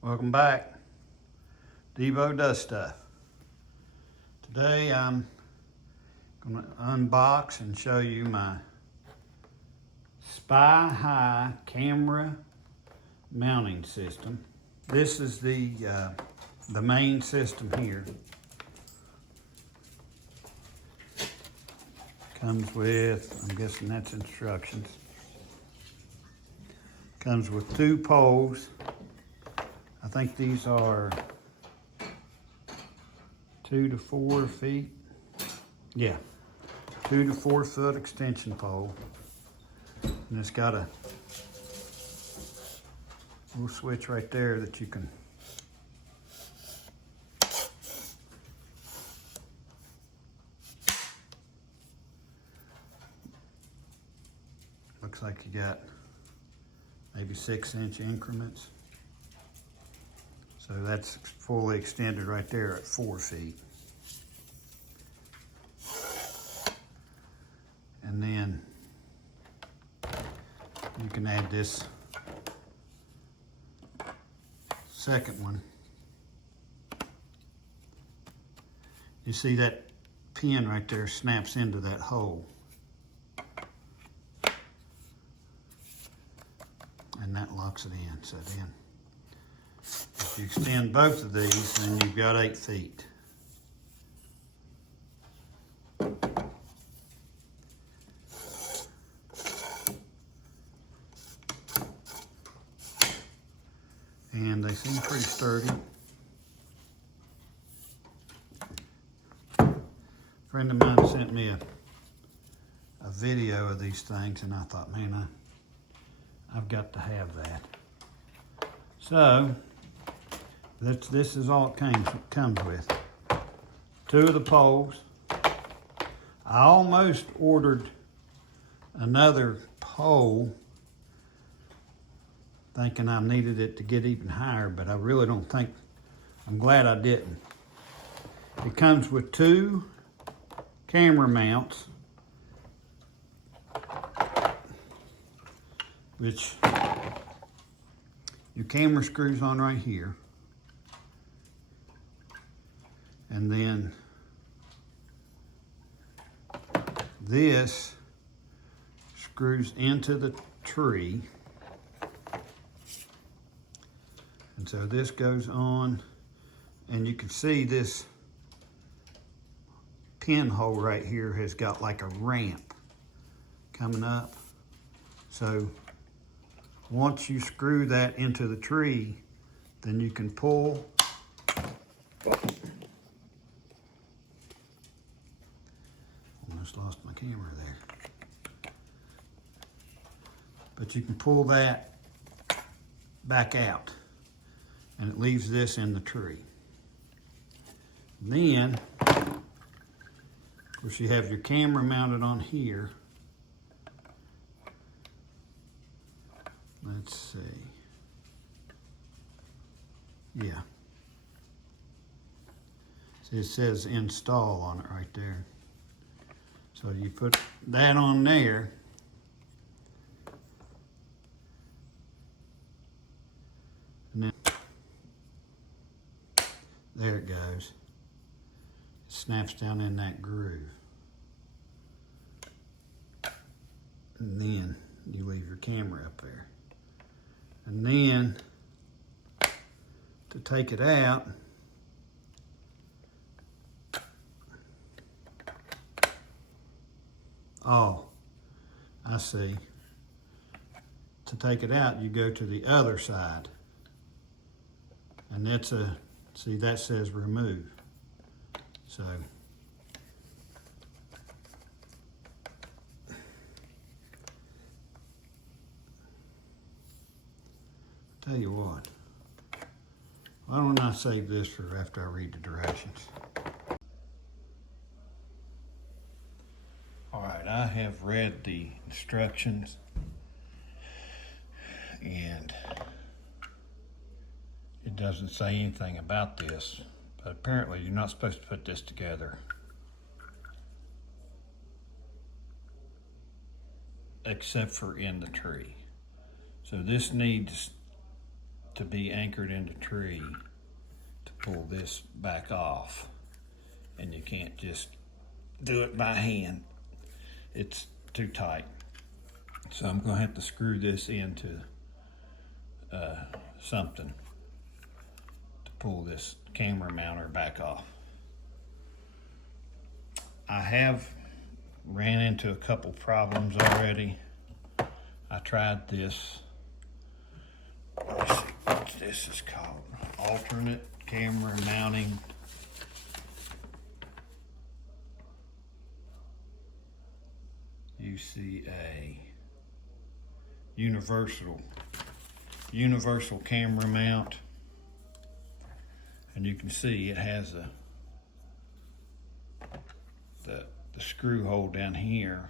Welcome back. Devo Does Stuff. Today I'm going to unbox and show you my Spy High camera mounting system. This is the main system here. Comes with, I'm guessing that's instructions. Comes with 2 poles. I think these are 2 to 4 feet. Yeah, 2 to 4 foot extension pole. And it's got a little switch right there that you can looks like you got maybe 6-inch increments. So that's fully extended right there at 4 feet. And then you can add this second one. You see that pin right there snaps into that hole. And that locks it in, so then if you extend both of these, then you've got 8 feet. And they seem pretty sturdy. A friend of mine sent me a video of these things, and I thought, man, I've got to have that. So this is all it comes with. 2 of the poles. I almost ordered another pole thinking I needed it to get even higher, but I really don't think, I'm glad I didn't. It comes with 2 camera mounts, which your camera screws on right here. And then this screws into the tree. And so this goes on, and you can see this pinhole right here has got like a ramp coming up. So once you screw that into the tree, then you can pull. Almost lost my camera there. But you can pull that back out, and it leaves this in the tree. Then, of course, you have your camera mounted on here. Let's see. Yeah. See, it says install on it right there. So you put that on there. And then there it goes. It snaps down in that groove. And then you leave your camera up there. And then to take it out, oh, I see. To take it out, you go to the other side. And that's see, that says remove. So, tell you what, why don't I save this for after I read the directions? All right, I have read the instructions, and it doesn't say anything about this, but apparently you're not supposed to put this together except for in the tree. So this needs to be anchored in the tree to pull this back off. And you can't just do it by hand. It's too tight. So I'm gonna have to screw this into something to pull this camera mounter back off. I have ran into a couple problems already. I tried this. Let's see what this is called. Alternate camera mounting. UCA. Universal camera mount. And you can see it has the screw hole down here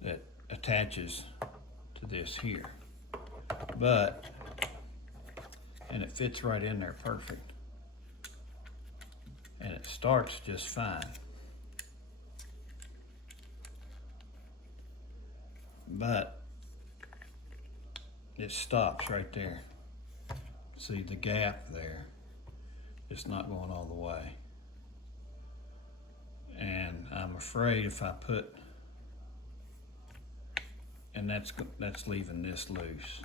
that attaches to this here. And it fits right in there perfect. And it starts just fine. But it stops right there. See the gap there? It's not going all the way. And I'm afraid if I put, and that's leaving this loose.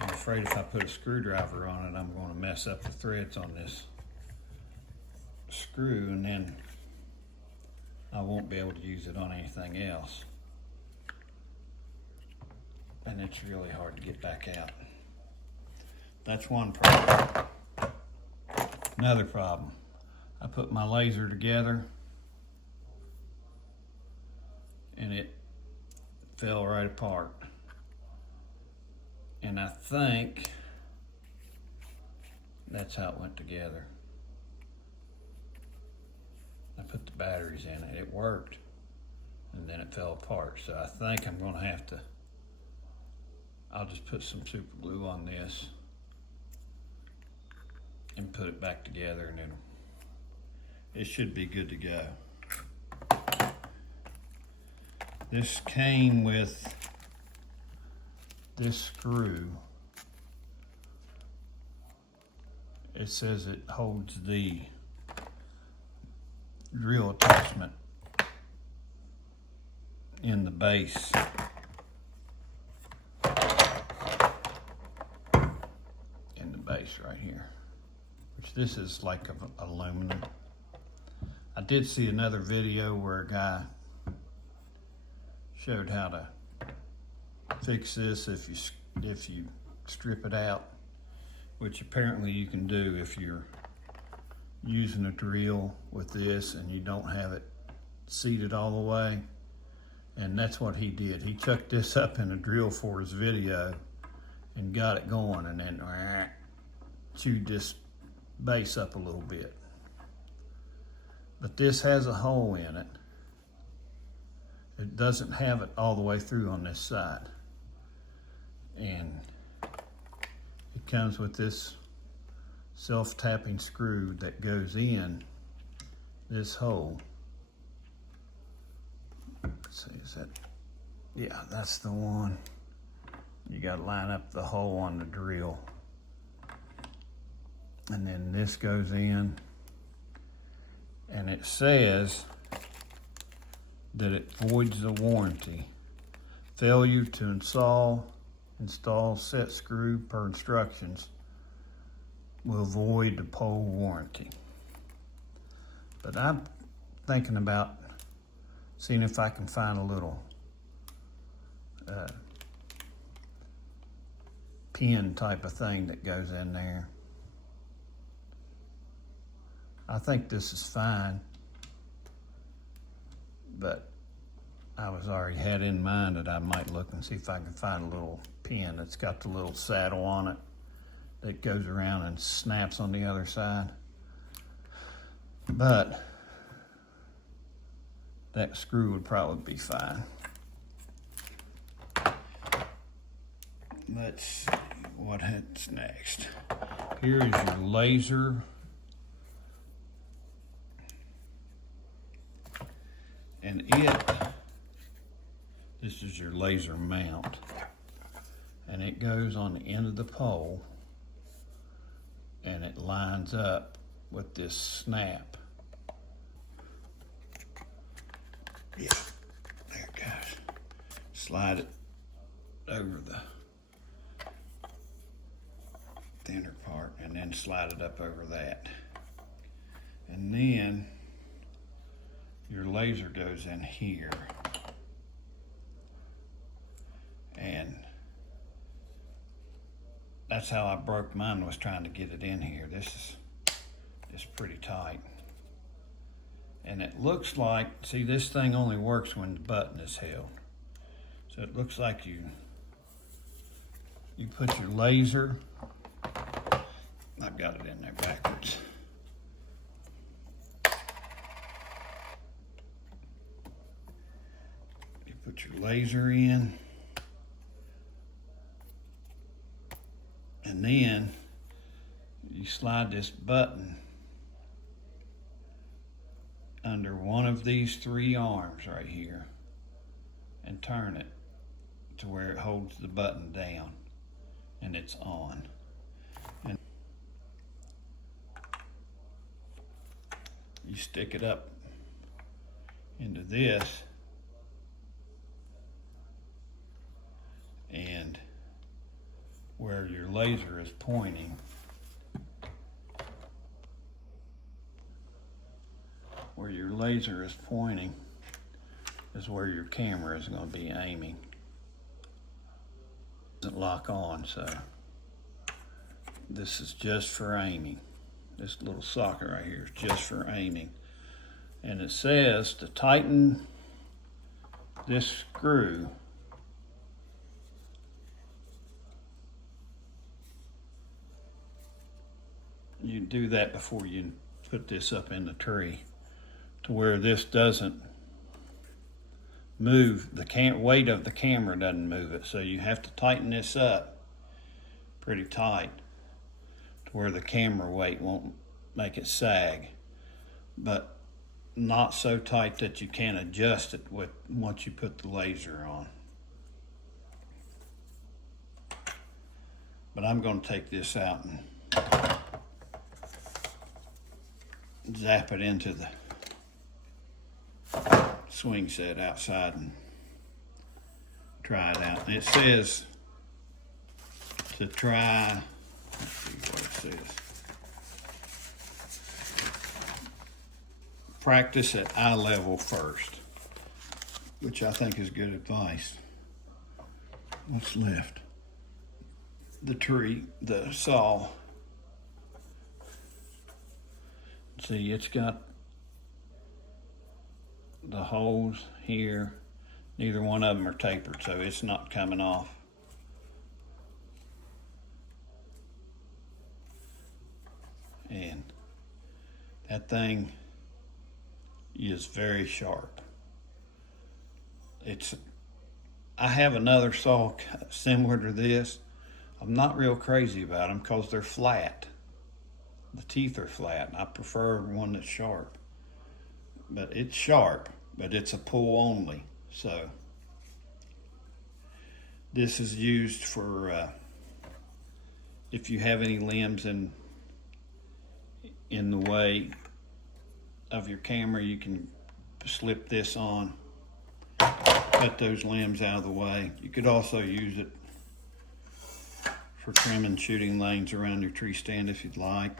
I'm afraid if I put a screwdriver on it, I'm going to mess up the threads on this screw, and then I won't be able to use it on anything else. And it's really hard to get back out. That's one problem. Another problem. I put my laser together and it fell right apart. And I think that's how it went together. I put the batteries in it, it worked, and then it fell apart. So I think I'm gonna have to, I'll just put some super glue on this and put it back together, and then it should be good to go. This came with this screw. It says it holds the drill attachment in the base. In the base right here. Which this is like aluminum. I did see another video where a guy showed how to fix this if you strip it out, which apparently you can do if you're using a drill with this and you don't have it seated all the way. And that's what he did. He chucked this up in a drill for his video and got it going, and then chewed this base up a little bit. But this has a hole in it. It doesn't have it all the way through on this side. And it comes with this self-tapping screw that goes in this hole. Let's see, is that, yeah, that's the one. You gotta line up the hole on the drill. And then this goes in, and it says that it voids the warranty. Failure to install set screw per instructions will void the pole warranty. But I'm thinking about seeing if I can find a little pin type of thing that goes in there. I think this is fine, but I was already had in mind that I might look and see if I can find a little pin that's got the little saddle on it that goes around and snaps on the other side. But that screw would probably be fine. Let's see what's next. Here is your laser. And this is your laser mount. it goes on the end of the pole and it lines up with this snap. Yeah, there it goes. Slide it over the thinner part and then slide it up over that. And then your laser goes in here. And that's how I broke mine, was trying to get it in here. This is pretty tight. And it looks like, see, this thing only works when the button is held. So it looks like you put your laser, I've got it in there backwards. You put your laser in, and then you slide this button under one of these three arms right here and turn it to where it holds the button down and it's on. And you stick it up into this, and where your laser is pointing, is where your camera is going to be aiming. It doesn't lock on, so this is just for aiming. This little socket right here is just for aiming. And it says to tighten this screw, you do that before you put this up in the tree, to where this doesn't move, the weight of the camera doesn't move it. So you have to tighten this up pretty tight to where the camera weight won't make it sag, but not so tight that you can't adjust it once you put the laser on. But I'm going to take this out and zap it into the swing set outside and try it out. And it says to try, let's see what it says. Practice at eye level first, which I think is good advice. What's left? The tree, the saw. See, it's got the holes here. Neither one of them are tapered, so it's not coming off. And that thing is very sharp. I have another saw similar to this. I'm not real crazy about them because they're flat. The teeth are flat, and I prefer one that's sharp. But it's sharp, but it's a pull only. So this is used for if you have any limbs in the way of your camera, you can slip this on, cut those limbs out of the way. You could also use it for trimming shooting lanes around your tree stand if you'd like.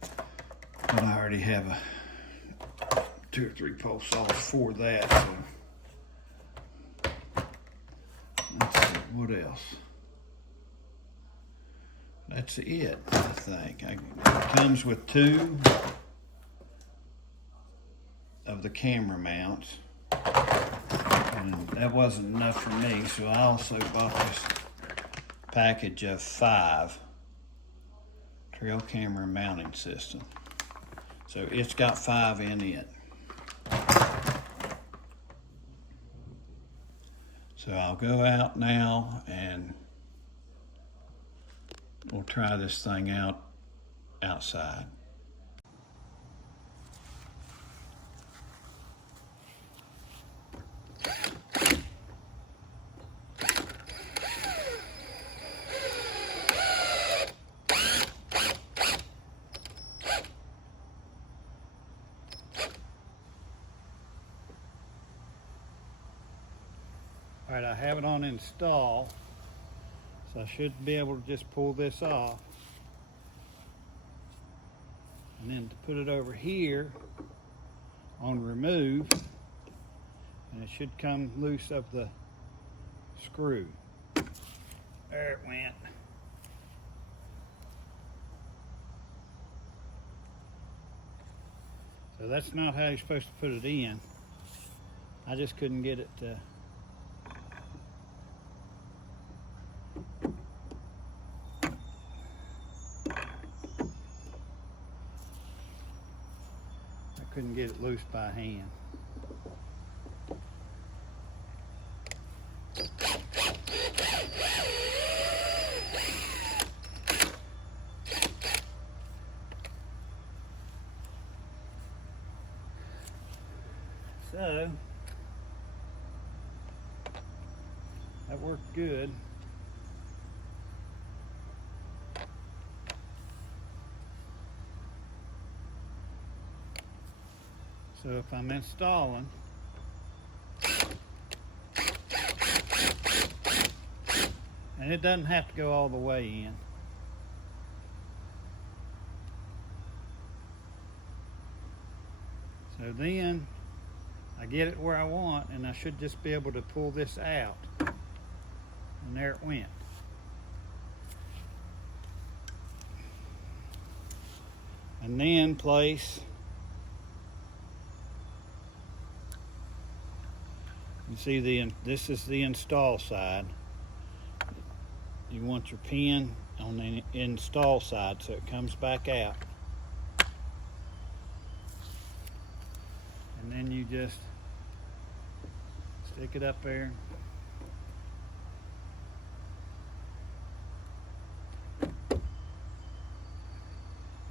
But I already have 2 or 3 pole saws for that. So let's see, what else? That's it, I think. It comes with 2 of the camera mounts, and that wasn't enough for me, so I also bought this package of 5 trail camera mounting system. So it's got 5 in it. So I'll go out now and we'll try this thing out outside. All right, I have it on install, so I should be able to just pull this off. And then to put it over here on remove, and it should come loose of the screw. There it went. So that's not how you're supposed to put it in. I just couldn't get it to couldn't get it loose by hand. So that worked good. So if I'm installing, and it doesn't have to go all the way in. So then I get it where I want, and I should just be able to pull this out. And there it went. And then place, you see this is the install side. You want your pin on the install side so it comes back out. And then you just stick it up there.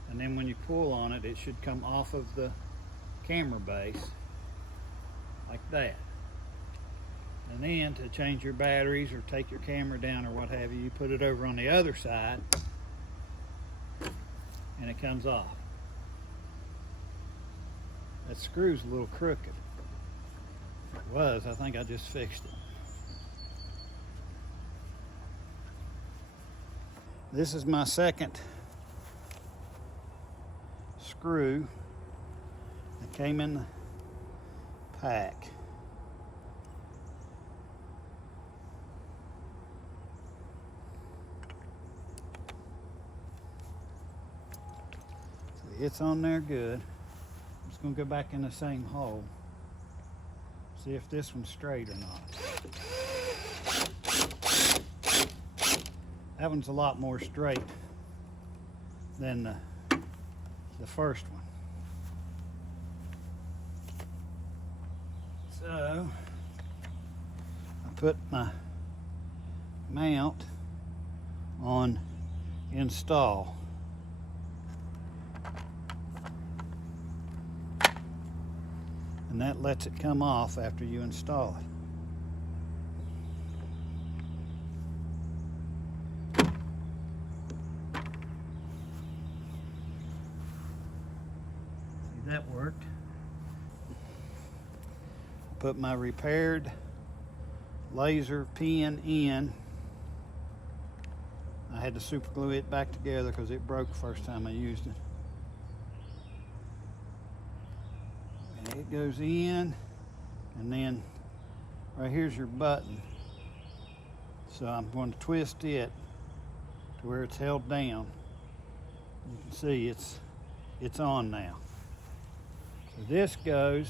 And then when you pull on it, it should come off of the camera base like that. And then to change your batteries or take your camera down or what have you, you put it over on the other side and it comes off. That screw's a little crooked. If it was, I think I just fixed it. This is my second screw that came in the pack. See, it's on there good. I'm just going to go back in the same hole, see if this one's straight or not. That one's a lot more straight than the first one. So I put my mount on install. And that lets it come off after you install it. See, that worked. Put my repaired laser pin in. I had to super glue it back together because it broke the first time I used it. It goes in, and then right here's your button. So I'm going to twist it to where it's held down. You can see it's on now. So this goes,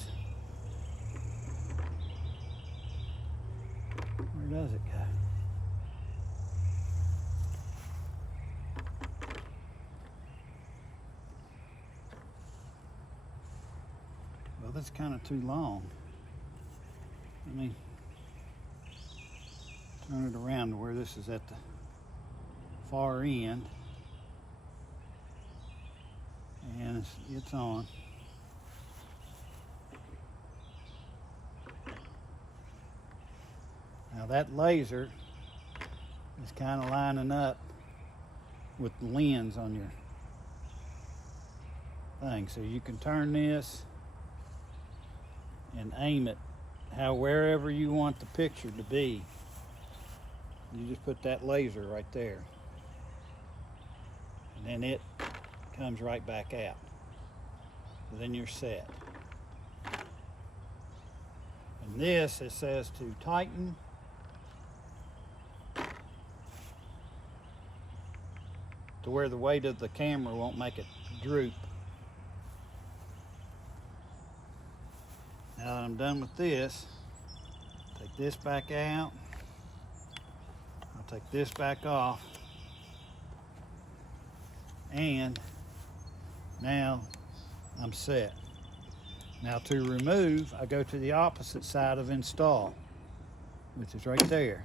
where does it go? Well, that's kind of too long. Let me turn it around to where this is at the far end. And it's on. Now that laser is kind of lining up with the lens on your thing. So you can turn this and aim it wherever you want the picture to be. You just put that laser right there. And then it comes right back out. So then you're set. And this, it says to tighten. To where the weight of the camera won't make it droop. Now that I'm done with this, take this back out. I'll take this back off. And now I'm set. Now to remove, I go to the opposite side of install, which is right there.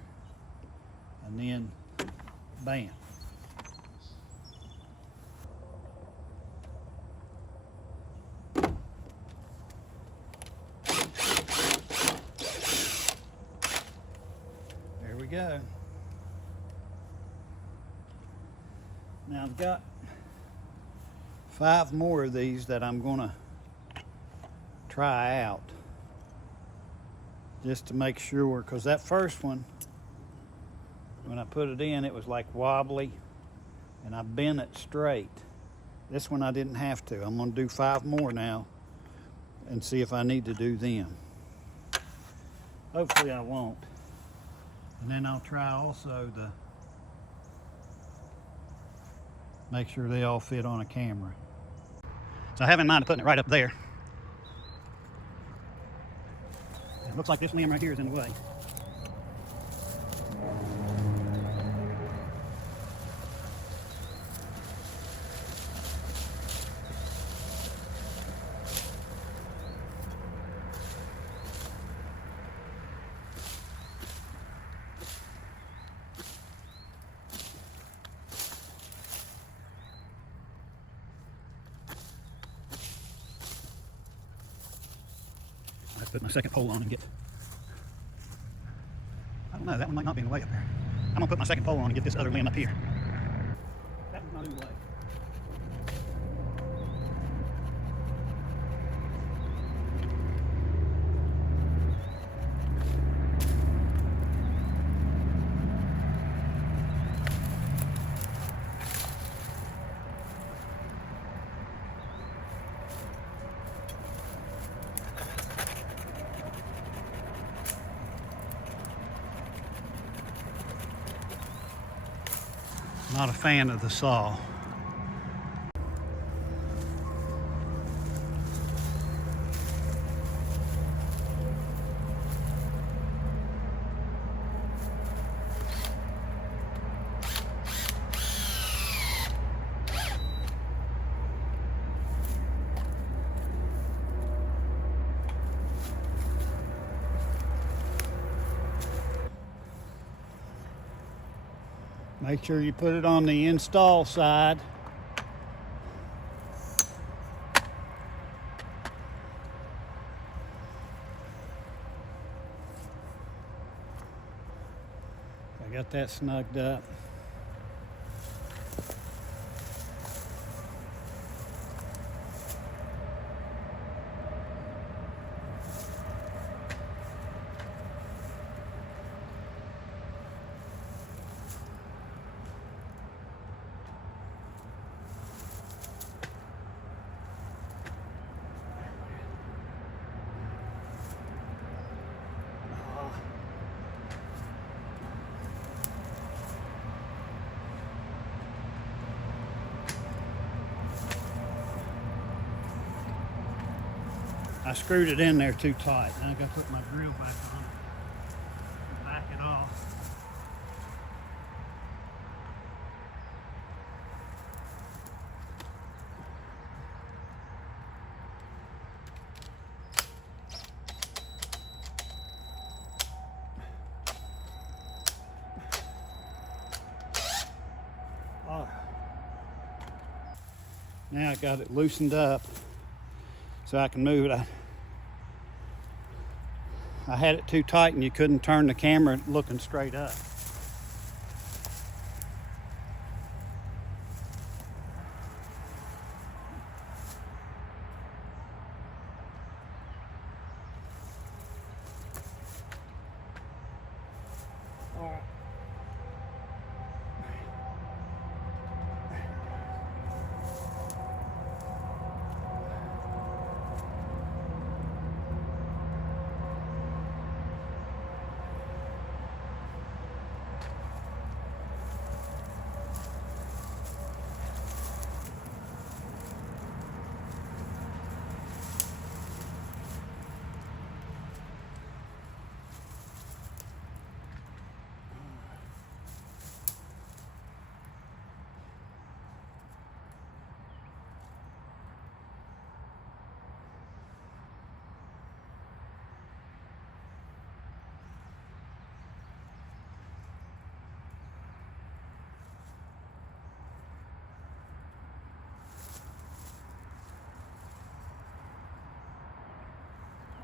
And then, bam. There we go. Now I've got 5 more of these that I'm gonna try out just to make sure, because that first one, when I put it in, it was like wobbly and I bent it straight. This one I didn't have to. I'm gonna do 5 more now and see if I need to do them. Hopefully I won't. And then I'll try also to make sure they all fit on a camera. So I have in mind putting it right up there. It looks like this limb right here is in the way. Let's put my second pole on and get, I don't know, that one might not be in the way up there. I'm gonna put my second pole on and get this other limb up here. That one's not in the way. Not a fan of the saw. Make sure you put it on the install side. I got that snugged up. I screwed it in there too tight. Now I gotta put my drill back on it, back it off. Oh. Now I got it loosened up so I can move it. I had it too tight and you couldn't turn the camera looking straight up. All right.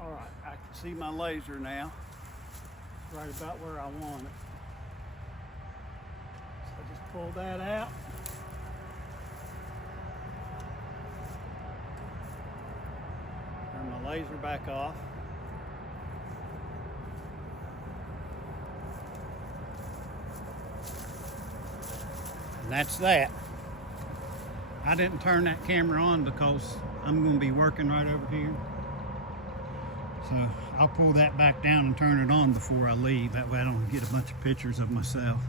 All right, I can see my laser now, right about where I want it. So I just pull that out. Turn my laser back off. And that's that. I didn't turn that camera on because I'm going to be working right over here. So I'll pull that back down and turn it on before I leave. That way I don't get a bunch of pictures of myself.